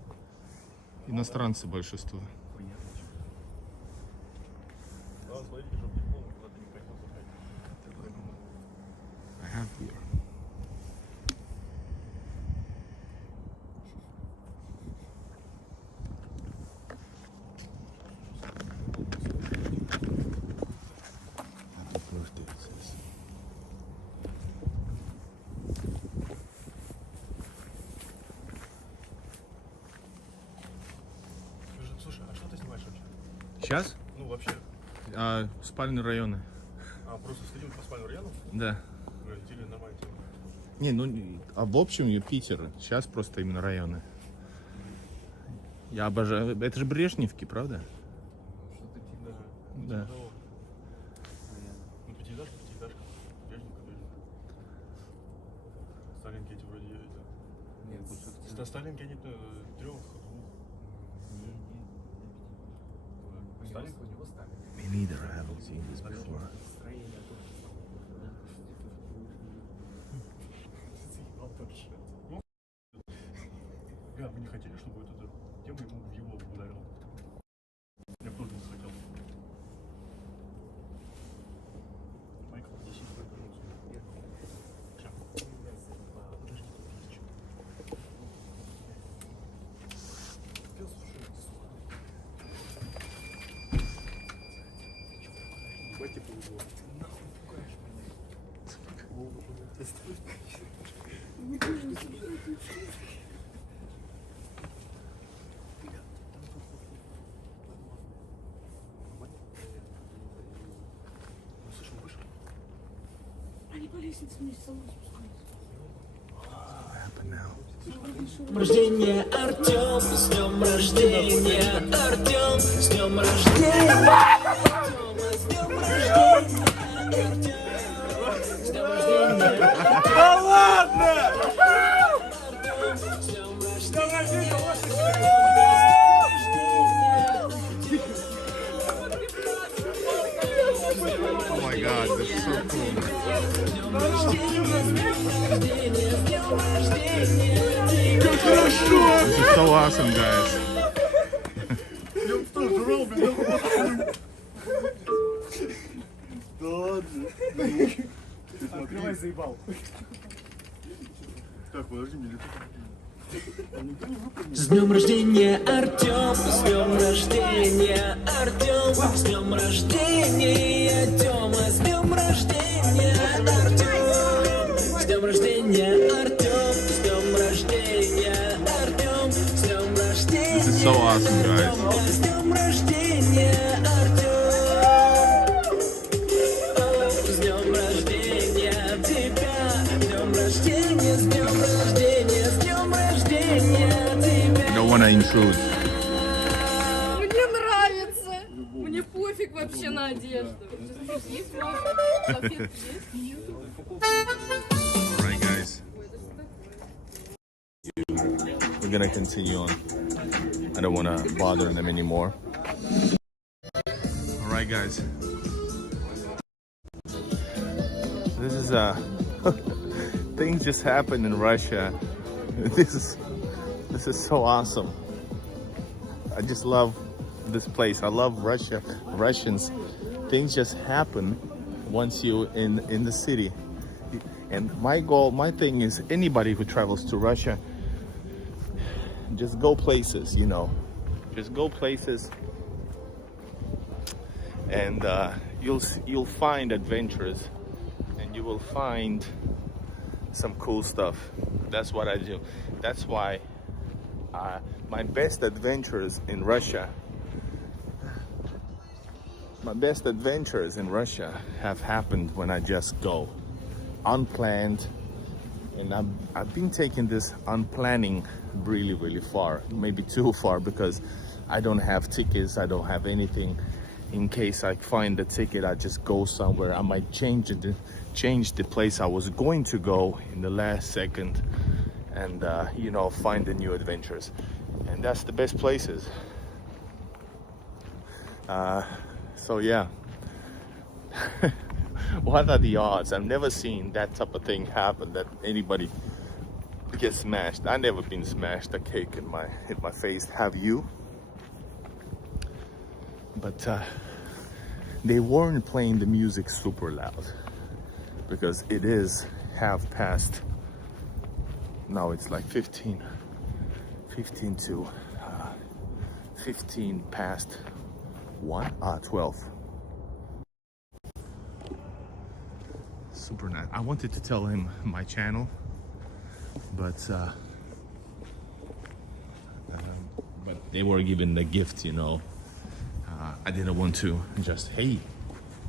Иностранцы большинство. Надо смотреть, чтобы диплом куда-то не пойдет заходить. I have beer. Happy birthday, sis. Слушай, а что ты снимаешь вообще? Сейчас? Ну вообще. Спальные районы. Просто стрим по спальному району? Да. Или нормально тема? Не, в общем, Питер. Сейчас просто именно районы. Я обожаю. Это же Брежневки, правда? Что-то типа... Да. Ну, пятиэтажка. Брежневка. Сталинки эти вроде... Нет, Сталинки они трех, двух. Сталинка у него Сталин. Me neither. I haven't seen this before. Вы не хотели, чтобы эту тему ему в его ударил? Я бы тоже не захотел. Майкл, здесь вернулся. Они по лестнице вниз с собой спускаются. What happened now? Рождение, Артем, с днем рождения, Артем, с днем рождения, Тёма, с днем рождения, Артем, с днем рождения, Да ладно! Артем, с днем рождения, Oh my god, this is so cool. This is so awesome, guys. Я что, жрал, блин? Да ладно. Открывай, заебал. Так, подожди, мне С днем рождения, Артем, с днем рождения, Артем, с днем рождения, Тёма, с днем рождения, Артем, с днем рождения, Артем, с днем рождения, Артем, с днем рождения. This is so awesome, guys. С днем рождения, Артем, с днем рождения тебя, с днем рождения, с днем рождения, с днем рождения тебя. I don't want to intrude. Мне нравится. Мне пофиг вообще на одежду. Есть ваши салфетки? Есть? Alright, guys. We're gonna continue on. I don't want to bother them anymore. Alright, guys. This is things just happened in Russia. This is so awesome. I just love this place. I love Russia. Russians. Things just happen once you in the city. And my goal, my thing is anybody who travels to Russia, just go places, you know. Just go places, and you'll find adventures, and you will find some cool stuff. That's what I do. That's why my best adventures in Russia. My best adventures in Russia have happened when I just go unplanned, and I've been taking this unplanning really far, maybe too far, because I don't have tickets, I don't have anything. In case I find the ticket, I just go somewhere. I might change the place I was going to go in the last second, and you know, find the new adventures. And that's the best places. So yeah. What are the odds? I've never seen that type of thing happen, that anybody gets smashed. I've never been smashed a cake in my face. Have you? But they weren't playing the music super loud, because it is half past. Now it's like 15 past 12. Super nice. I wanted to tell him my channel, but they were given the gift, you know. I didn't want to just, hey,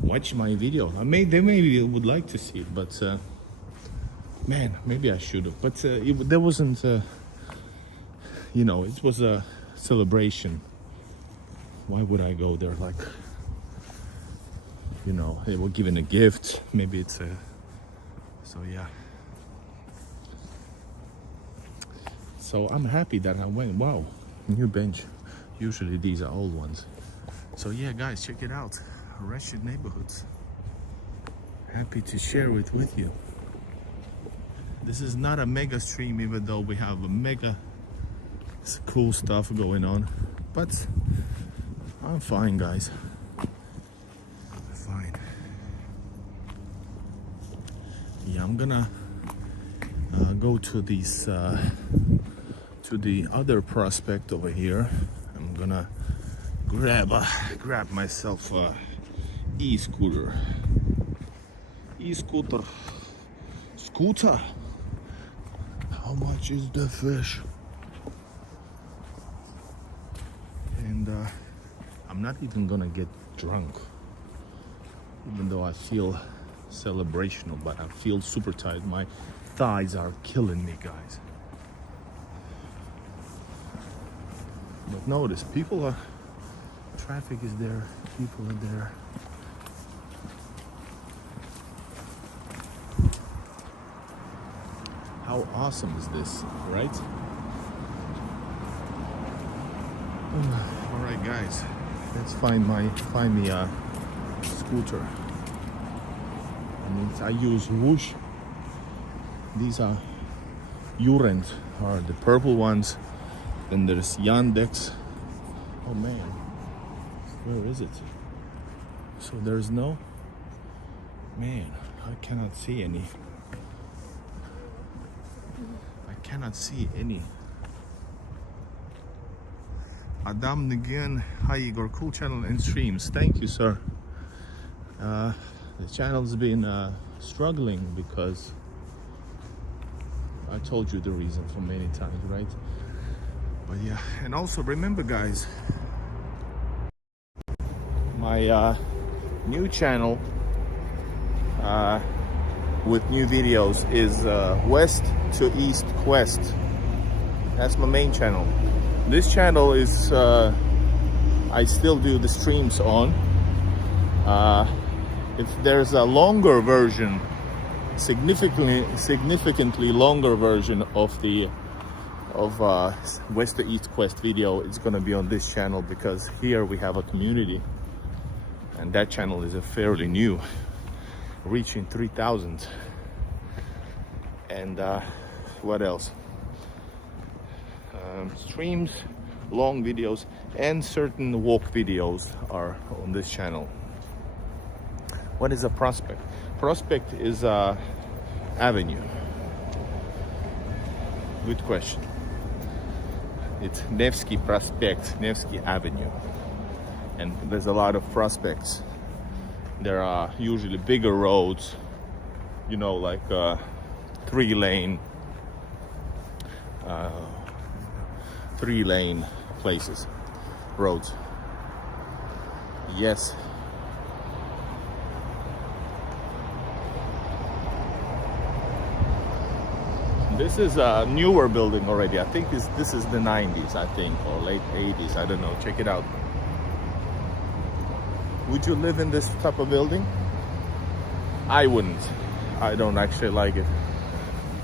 watch my video. They maybe would like to see it, but man, maybe I should have. But there wasn't, you know, it was a celebration. Why would I go there? Like, you know, they were given a gift. Maybe it's a, so yeah. So I'm happy that I went. Wow, new bench. Usually these are old ones. So yeah, guys, check it out. Russian neighborhoods. Happy to share it with you. This is not a mega stream, even though we have a mega cool stuff going on. But I'm fine, guys. I'm fine. Yeah, I'm gonna go to these to the other prospect over here. I'm gonna grab myself a e-scooter. E-scooter. scooter. How much is the fish? And I'm not even gonna get drunk, even though I feel celebrational, but I feel super tired. My thighs are killing me, guys. But notice, people are, traffic is there, people are there. How awesome is this, right? All right, guys, let's find me a scooter. I use Whoosh. These are Urent, are the purple ones. Then there's Yandex. Oh man, where is it? So there's no, man, I cannot see any. I cannot see any. Adam Nguyen, hi Igor, cool channel and streams. Thank you, sir. The channel's been struggling because I told you the reason for many times, right? But yeah, and also remember, guys, my new channel with new videos is West to East Quest. That's my main channel. This channel is I still do the streams on. If there's a longer version, significantly longer version of the West to East Quest video, it's gonna be on this channel, because here we have a community, and that channel is a fairly new, reaching 3,000. And what else? Streams, long videos, and certain walk videos are on this channel. What is a prospect? Prospect is a avenue. Good question. It's Nevsky Prospect, Nevsky Avenue, and there's a lot of prospects. There are usually bigger roads, you know, like 3-lane places, roads. Yes. This is a newer building already. I think this is the 90s, I think, or late 80s. I don't know. Check it out. Would you live in this type of building? I wouldn't. I don't actually like it.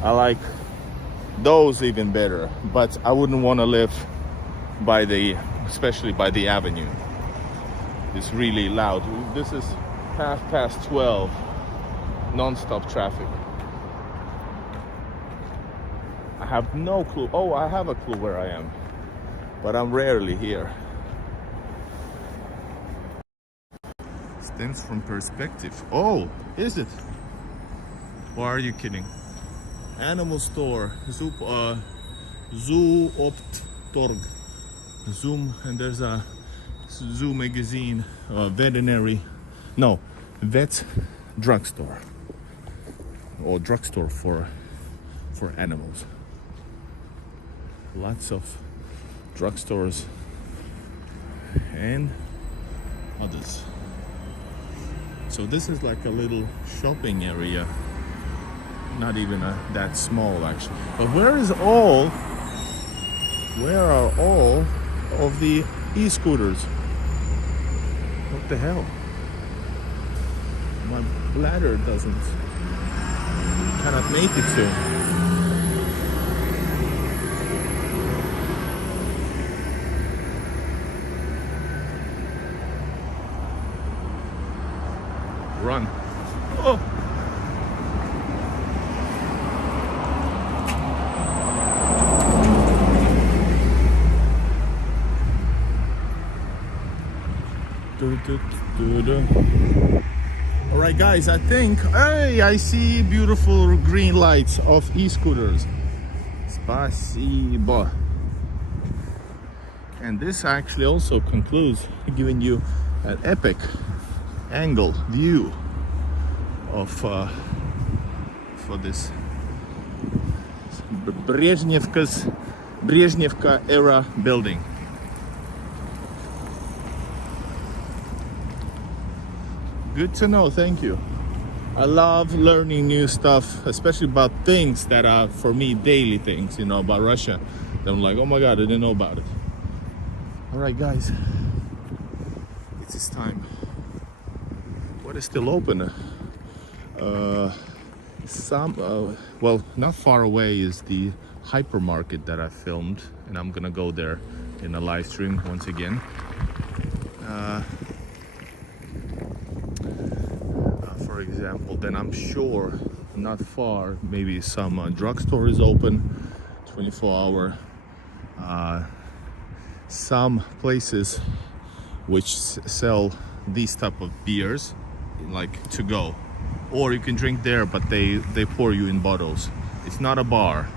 I like those even better, but I wouldn't want to live by especially by the avenue. It's really loud. This is 12:30, non-stop traffic. I have no clue. Oh, I have a clue where I am, but I'm rarely here. Stems from perspective. Oh, is it? Or are you kidding? Animal store, Zoo Optorg, Zoom, and there's a Zoo magazine, vet drugstore, or drugstore for animals. Lots of drugstores and others. So this is like a little shopping area. Not even that small, actually. But where are all of the e-scooters? What the hell? My bladder cannot make it to. Run. Oh! All right, guys, I think, hey, I see beautiful green lights of e-scooters. Spasibo. And this actually also concludes giving you an epic angle view of for this Brezhnevka era building. Good to know, thank you. I love learning new stuff, especially about things that are, for me, daily things, you know, about Russia. I'm like, oh my God, I didn't know about it. All right, guys, it is time. What is still open? Well, not far away is the hypermarket that I filmed, and I'm gonna go there in a live stream once again. For example, then I'm sure not far, maybe some drugstore is open 24-hour. Some places which sell these type of beers, like to go, or you can drink there, but they pour you in bottles. It's not a bar.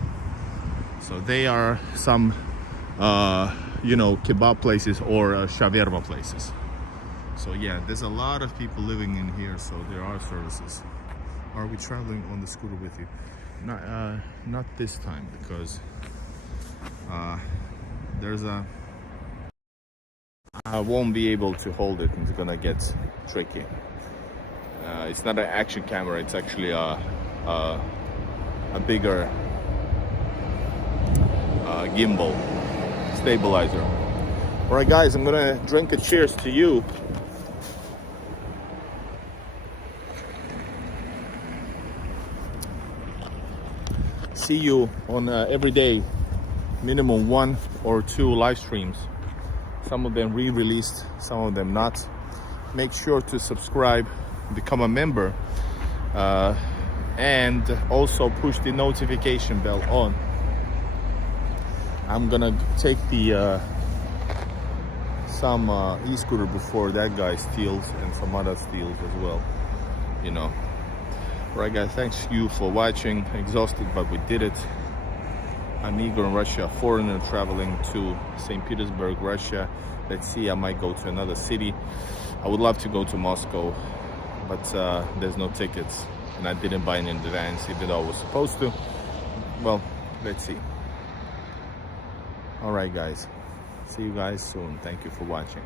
So they are some you know, kebab places or shawarma places. So yeah, there's a lot of people living in here, so there are services. Are we traveling on the scooter with you? Not this time, because I won't be able to hold it. It's gonna get tricky. It's not an action camera. It's actually a bigger gimbal stabilizer. All right, guys, I'm gonna drink a cheers to you. See you on every day, minimum 1 or 2 live streams. Some of them re-released, some of them not. Make sure to subscribe, become a member, and also push the notification bell on. I'm gonna take the some e-scooter before that guy steals, and some other steals as well, you know. Right, guys, thanks you for watching. Exhausted, but we did it. I'm Igor in Russia, foreigner traveling to St. Petersburg, Russia. Let's see, I might go to another city. I would love to go to Moscow, but there's no tickets, and I didn't buy in advance, even though I was supposed to. Well, let's see. All right, guys, see you guys soon. Thank you for watching.